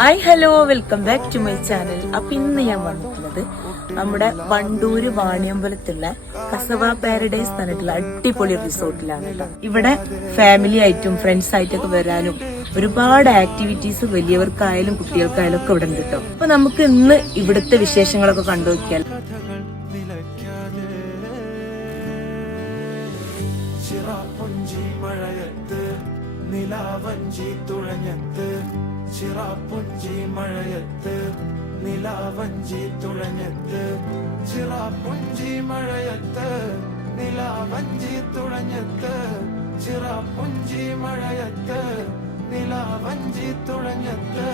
Hi hello welcome back to my channel. അപ്പൊ ഇന്ന് ഞാൻ വന്നിട്ടുള്ളത് നമ്മുടെ വണ്ടൂര് വാണിയമ്പലത്തുള്ള കസവ പാരഡൈസ് പറഞ്ഞിട്ടുള്ള അടിപൊളി റിസോർട്ടിലാണ് കേട്ടോ. ഇവിടെ ഫാമിലി ആയിട്ടും ഫ്രണ്ട്സ് ആയിട്ടൊക്കെ വരാനും ഒരുപാട് ആക്ടിവിറ്റീസ് വലിയവർക്കായാലും കുട്ടികൾക്കായാലും ഒക്കെ ഇവിടെ ഉണ്ട് കേട്ടോ. അപ്പൊ നമുക്ക് ഇന്ന് ഇവിടുത്തെ വിശേഷങ്ങളൊക്കെ കണ്ടുനോക്കിയാൽ. നിലാവഞ്ചി തുഴഞ്ഞത്ത് ചിറാപ്പുഞ്ചി മഴയത്ത് നിലാവഞ്ചി തുഴഞ്ഞത്ത് ചിറാപ്പുഞ്ചി മഴയത്ത് നിലാവഞ്ചി തുഴഞ്ഞത്ത് ചിറാപ്പുഞ്ചി മഴയത്ത് നിലാവഞ്ചി തുഴഞ്ഞത്ത്